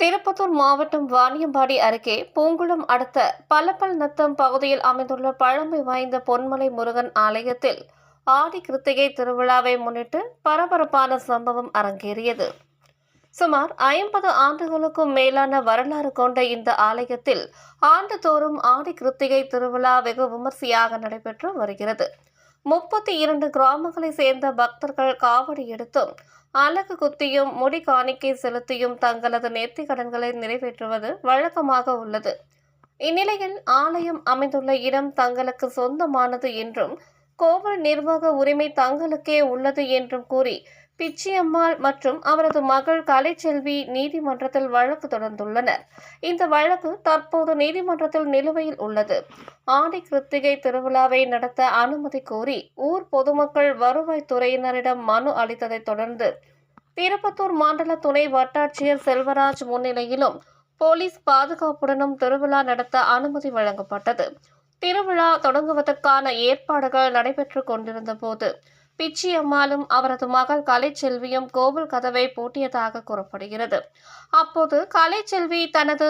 திருப்பத்தூர் மாவட்டம் வாணியம்பாடி அருகே பூங்குளம் அடுத்த பலப்பல்நத்தம் பகுதியில் அமைந்துள்ள பழமை வாய்ந்த பொன்மலை முருகன் ஆலயத்தில் ஆடி கிருத்திகை திருவிழாவை முன்னிட்டு பரபரப்பான சம்பவம் அரங்கேறியது. சுமார் 50 ஆண்டுகளுக்கும் மேலான வரலாறு கொண்ட இந்த ஆலயத்தில் ஆண்டுதோறும் ஆடி கிருத்திகை திருவிழா வெகு விமர்சையாக நடைபெற்று வருகிறது. 32 கிராமங்களை சேர்ந்த பக்தர்கள் காவடி எடுத்தும் அலகு குத்தியும் முடி காணிக்கை செலுத்தியும் தங்களது நேர்த்திக் கடன்களை நிறைவேற்றுவது வழக்கமாக உள்ளது. இந்நிலையில் ஆலயம் அமைந்துள்ள இடம் தங்களுக்கு சொந்தமானது என்றும் கோவில் நிர்வாக உரிமை தங்களுக்கே உள்ளது என்றும் கூறி பிச்சியம்மாள் மற்றும் அவரது மகள் கலைச்செல்வி நீதிமன்றத்தில் வழக்கு தொடர்ந்துள்ளனர். இந்த வழக்கு தற்போது நீதிமன்றத்தில் நிலுவையில் உள்ளது. ஆடி கிருத்திகை திருவிழாவை நடத்த அனுமதி கோரி ஊர் பொதுமக்கள் வருவாய்த்துறையினரிடம் மனு அளித்ததைத் தொடர்ந்து திருப்பத்தூர் மண்டல துணை வட்டாட்சியர் செல்வராஜ் முன்னிலையிலும் போலீஸ் பாதுகாப்புடனும் திருவிழா நடத்த அனுமதி வழங்கப்பட்டது. திருவிழா தொடங்குவதற்கான ஏற்பாடுகள் நடைபெற்றுக் கொண்டிருந்த போது பிச்சியம்மாளும் அவரது மகள் கலைச்செல்வியும் கோவில் கதவை பூட்டியதாக கூறப்படுகிறது. அப்போது கலைச்செல்வி தனது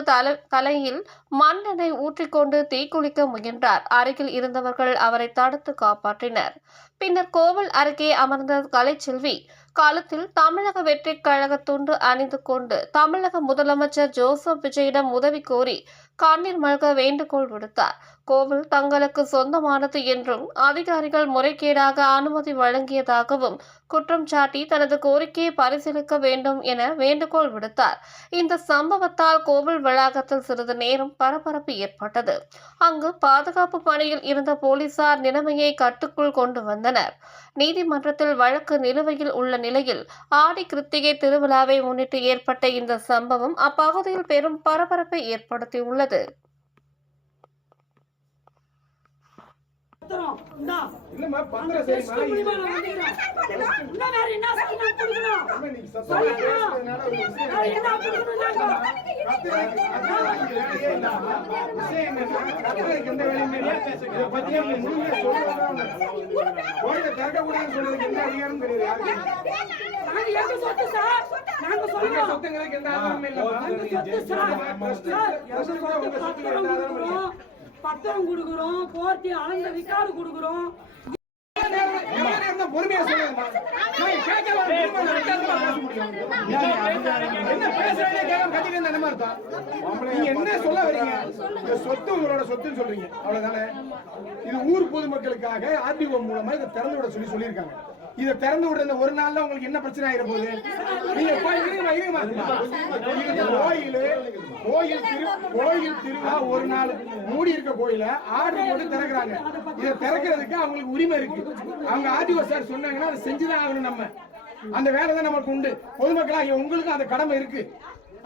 தலையில் மண்ணெண்ணெய் ஊற்றிக்கொண்டு தீக்குளிக்க முயன்றார். அருகில் இருந்தவர்கள் அவரை தடுத்து காப்பாற்றினர். பின்னர் கோவில் அருகே அமர்ந்த கலைச்செல்வி காலத்தில் தமிழக வெற்றிக் கழக துண்டு அணிந்து கொண்டு தமிழக முதலமைச்சர் ஜோசப் விஜயிடம் உதவி கோரி கண்ணீர் மல்க வேண்டுகோள் விடுத்தார். கோவில் தங்களுக்கு சொந்தமானது என்றும் அதிகாரிகள் முறைகேடாக அனுமதி வழங்கியதாகவும் குற்றம் சாட்டி தனது கோரிக்கையை பரிசீலிக்க வேண்டும் என வேண்டுகோள் விடுத்தார். இந்த சம்பவத்தால் கோவில் வளாகத்தில் சிறிது நேரம் பரபரப்பு ஏற்பட்டது. அங்கு பாதுகாப்பு பணியில் இருந்த போலீசார் நிலைமையை கட்டுக்குள் கொண்டு வந்தனர். நீதிமன்றத்தில் வழக்கு நிலுவையில் உள்ள நிலையில் ஆடி கிருத்திகை திருவிழாவை முன்னிட்டு ஏற்பட்ட இந்த சம்பவம் அப்பகுதியில் பெரும் பரபரப்பை ஏற்படுத்தியுள்ளது. பத்திரம் கொடுக்குறோம், போர்த்தி அளந்த ரிக்கார்டு கொடுக்குறோம். என்ன சொல்ல வரீங்க? சொத்து உங்களோட சொத்துன்னு சொல்றீங்க, அவ்வளவுதானே? இது ஊர் பொதுமக்களுக்காக ஆர்டிஓ மூலமா இதை திறந்து விட சொல்லியிருக்காங்க. இதை திறந்து விடுற ஒரு நாள்ல உங்களுக்கு என்ன பிரச்சனை ஆயிர போகுது? நீங்க கோயில் திருவிழா ஒரு நாள் மூடி இருக்க கோயில ஆர்டர் போட்டு திறக்கிறாங்க. இதை திறக்கிறதுக்கு அவங்களுக்கு உரிமை இருக்கு. அவங்க ஆர்டிஓ சார் சொன்னாங்கன்னா அதை செஞ்சுதான் ஆகணும். நம்ம அந்த வேலை தான் நமக்கு உண்டு. பொதுமக்களாகிய உங்களுக்கும் அந்த கடமை இருக்கு.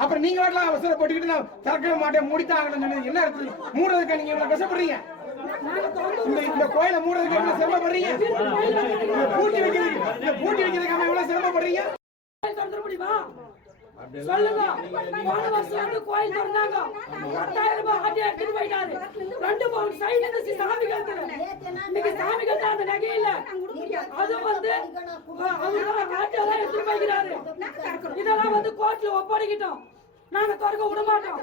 அப்புறம் நீங்க வாட்டலாம் அவசரப்பட்டுக்கிட்டு நான் திறக்கவே மாட்டேன் மூடித்தான் ஆகணும்னு சொல்லி என்ன இடத்துல மூடுறதுக்கு நீங்க எவ்வளவு கஷ்டப்படுறீங்க? இந்த கோயிலை மூடுறதுக்கு எவ்வளவு சிரமப்படுறீங்க? பூட்டி வைக்கிறதுக்கு எவ்வளவு சிரமப்படுறீங்க? சொல்லுங்க. போன வருஷம் வந்து கோயில் திறந்தாங்க. 10,000 ரூபாய் ஆட்டி எடுத்துட்டு போயிட்டாரு. 2 பவுன் சைடு இருந்துச்சு சாமி கழுத்துல. இன்னைக்கு சாமி கழுத்துல அந்த நகை இல்ல. அது வந்து அவங்க ஆட்டெல்லாம் எடுத்துட்டு போய்க்கிறாரு. இதெல்லாம் வந்து கோர்ட்ல ஒப்படைக்கிட்டோம். நாங்க திறக்க விட மாட்டோம்.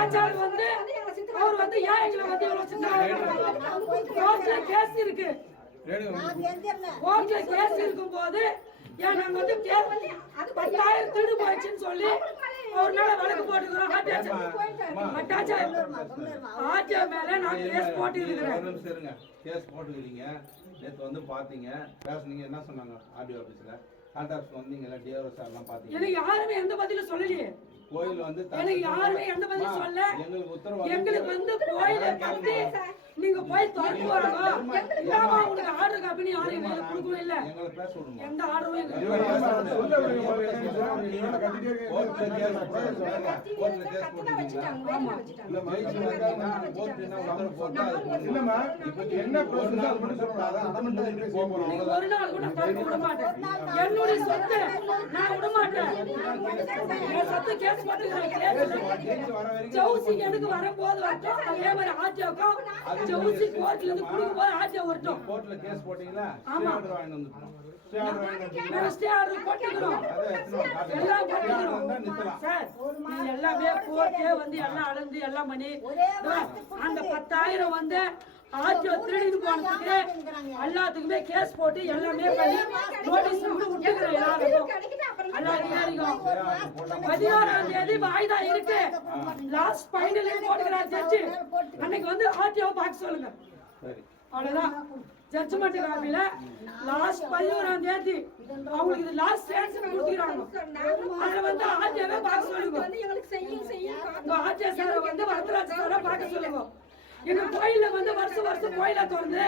ஆச்சார் வந்து அவர் வந்து ஏன் எங்களை வந்து இவ்வளவு சின்ன கோர்ட்ல கேஸ் இருக்கு. கோர்ட்ல கேஸ் இருக்கும் போது நாங்க வந்து 10,000 திருடு போயிடுச்சுன்னு சொல்லி ஒரு நாள் வழக்கு போட்டுக்கிறோம். ஆட்சியா மேல நான் கேஸ் போட்டுக்கிறேன். கேஸ் போட்டுக்கிறீங்க. நேற்று வந்து பாத்தீங்க, பேசுனீங்க, என்ன சொன்னாங்க? ஆர்டிஓ ஆபீஸ்ல கான்டாக்ட் வந்தீங்களா? டிஆர்ஓ சார் எல்லாம் பாத்தீங்க? எனக்கு யாருமே எந்த பதிலும் சொல்லலையே. கோயில் வந்து எனக்கு யாருமே எந்த பதிலும் சொல்ல. எங்களுக்கு உத்தரவு எங்களுக்கு வந்து கோயிலை பத்தி நீங்க போய் திறந்து வரணும். இல்லாம உங்களுக்கு ஆர்டர் காப்பி யாரும் கையில கொடுக்கணும். இல்ல எங்களை பேச விடுங்க. எந்த ஆர்டரும் இல்ல. கோர்ட்ல கேஸ் போட்டுட்டீங்களா? ஆமா. இல்லம்மா, என்ன பிரச்சனை அது மட்டும் சொல்லக்கூடாது. அடமண்டல் போறோம். ஒரு நாள் கூட திறக்க விட மாட்டேன். என்னுடைய சொத்து நான் விட மாட்டேன். என் சொத்து கேஸ் போட்டுக்கிறேன். ஜவுசி எனக்கு வரும்போது வரட்டும். அதே மாதிரி ஆட்சியாக்கும் ஜவுசி கோர்ட்ல இருந்து கொடுக்கும் போது ஆட்சியா வரட்டும். கோர்ட்ல கேஸ் போட்டீங்களா? ஆமா. வாங்கிட்டு வந்துட்டோம். நாங்க ஸ்டே ஆர்டர் போட்டுக்கிறோம். எல்லாம் போட்டுக்கிறோம். சார் நீங்க எல்லாமே கோர்ட்டே வந்து எல்லாம் அளந்து எல்லாம் பண்ணி அந்த 10,000 வந்து ஆர்டிஓ திருடிட்டு போனதுக்கு எல்லாத்துக்குமே கேஸ் போட்டு எல்லாமே பண்ணி நோட்டீஸ் விட்டுக்கிறேன். எல்லா அதிகாரிக்கும் 16ஆம் தேதி வாய்தா இருக்கு. லாஸ்ட் ஃபைனல் போட்டுக்கிறார் ஜட்ஜி. அன்னைக்கு வந்து ஆர்டிஓ பார்க்க சொல்லுங்க. அவ்வளவுதான். ஜட்ஜ்மெண்ட் காப்பில லாஸ்ட் 11ஆம் தேதி அவங்களுக்கு இது லாஸ்ட் சான்ஸ் கொடுத்துறாங்க. அதுல வந்து ஆர்டிஓவே பார்க்க சொல்லுங்க. ஆர்டிஓ சார் வந்து வரதராஜ சார பார்க்க சொல்லுங்க. எங்க கோயில்ல வந்து வருஷம் கோயில திறந்து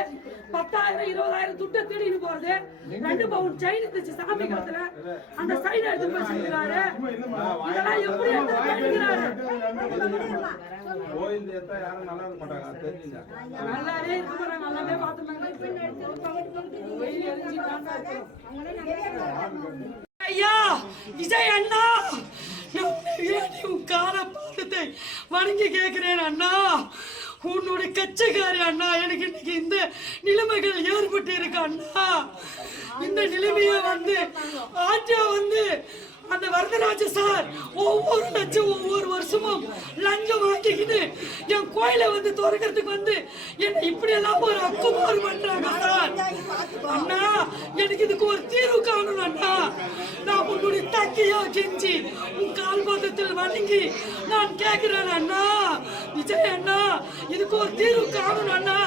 10,000 20,000 துட்டை திருடிட்டு போறது. 2 பவுன் செயின் இருந்துச்சு சாமி கழுத்துல. அந்த சைடு எடுத்து வச்சிருக்காரு. இதெல்லாம் எப்படி எடுக்கிறாரு? கோயில் ஏத்தா யாரும் நல்லா இருக்க மாட்டாங்க தெரிஞ்சுங்க. நல்லாவே இருக்க நல்லாவே பார்த்துட்டாங்க. ஐயா விஜய் அண்ணா, கார பாதத்தை வணங்கி கேட்கிறேன் அண்ணா. உன்னுடைய கட்சிக்காரி அண்ணா, எனக்கு இன்னைக்கு இந்த நிலைமைகள் ஏற்பட்டு இருக்கு அண்ணா. இந்த நிலைமைய வந்து ஆட்சியா வந்து அந்த வரதராஜ சார் ஒவ்வொரு லட்சம் ஒவ்வொரு வருஷமும் லஞ்சம் வாங்கிக்கிட்டு என் கோயிலை வந்து திறக்கிறதுக்கு வந்து என்ன இப்படி எல்லாம் ஒரு அக்குமாறு பண்றாங்க சார். அண்ணா எனக்கு இதுக்கு ஒரு தீர்வு காணணும் அண்ணா. நான் உன்னுடைய தக்கையோ கெஞ்சி உன் கால் பாதத்தில் வணங்கி நான் கேட்கிறேன் அண்ணா. விஜய் அண்ணா, இதுக்கு ஒரு தீர்வு காணணும் அண்ணா.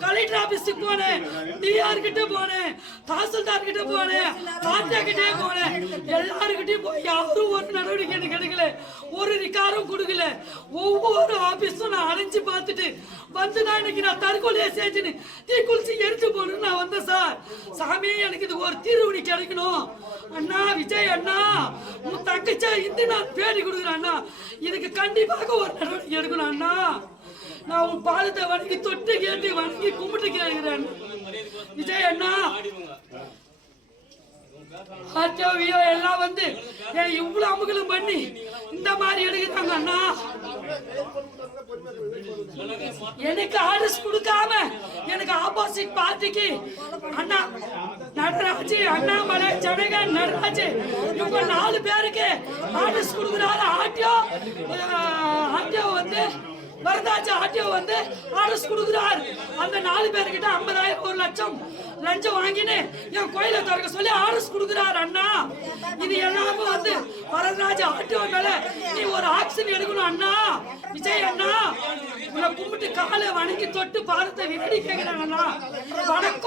கலெக்டர் ஆபீஸுக்கு போனேன், டிஆர் கிட்ட போனேன், தாசில்தார் கிட்ட போனேன், ஆர்டிஓ கிட்டே போனேன். எல்லாருக்கிட்டையும் போய் யாரும் ஒரு நடவடிக்கை எனக்கு எடுக்கல, ஒரு ரிகார்டும் கொடுக்கல. ஒவ்வொரு ஆபீஸும் நான் அலைஞ்சு பார்த்துட்டு வந்துதான் இன்னைக்கு நான் தற்கொலையை செஞ்சுன்னு தீ குளிச்சு எரிச்சு போகணும்னு நான் வந்தேன் சார். சாமி எனக்கு இது ஒரு தீர்வு கிடைக்கணும் அண்ணா. விஜய் அண்ணா, உன் தங்கச்சா இந்த நான் பேடி கொடுக்குறேன் அண்ணா. இதுக்கு கண்டிப்பாக ஒரு நடவடிக்கை எடுக்கணும் அண்ணா. நான் உன் பாதத்தை வணங்கி தொட்டு கேட்டு வணங்கி கும்பிட்டு கேட்கிறேன் விஜய் அண்ணா. ஆர்டிஓவியோ எல்லாம் வந்து இவ்வளவு அமுகலும் பண்ணி இந்த மாதிரி எடுக்கிறாங்க அண்ணா. எனக்கு ஆர்டர்ஸ் கொடுக்காம எனக்கு ஆப்போசிட் பார்ட்டிக்கு அண்ணா நடராஜ், அண்ணாமலை, ஜனகன், நடராஜ் இவங்க 4 பேருக்கு ஆர்டர்ஸ் கொடுக்குறாரு. ஆர்டிஓ வந்து வரதாஜ் ஆர்டிஓ வந்து ஆர்டர்ஸ் கொடுக்குறாரு. அந்த 4 பேர்கிட்ட 50,000 1 லட்சம் லஞ்சம் வாங்கினு என் கோயிலை திறக்க சொல்லி ஆர்டர்ஸ் கொடுக்குறாரு அண்ணா. இது எல்லாமே வந்து வரதராஜ் ஆர்டிஓ மேல நீ ஒரு ஆக்ஷன் எடுக்கணும் அண்ணா. விஜய் அண்ணா, உன்னை கும்பிட்டு காலை வணங்கி தொட்டு பாதத்தை விரடி கேட்கிறாங்க அண்ணா. வணக்கம்.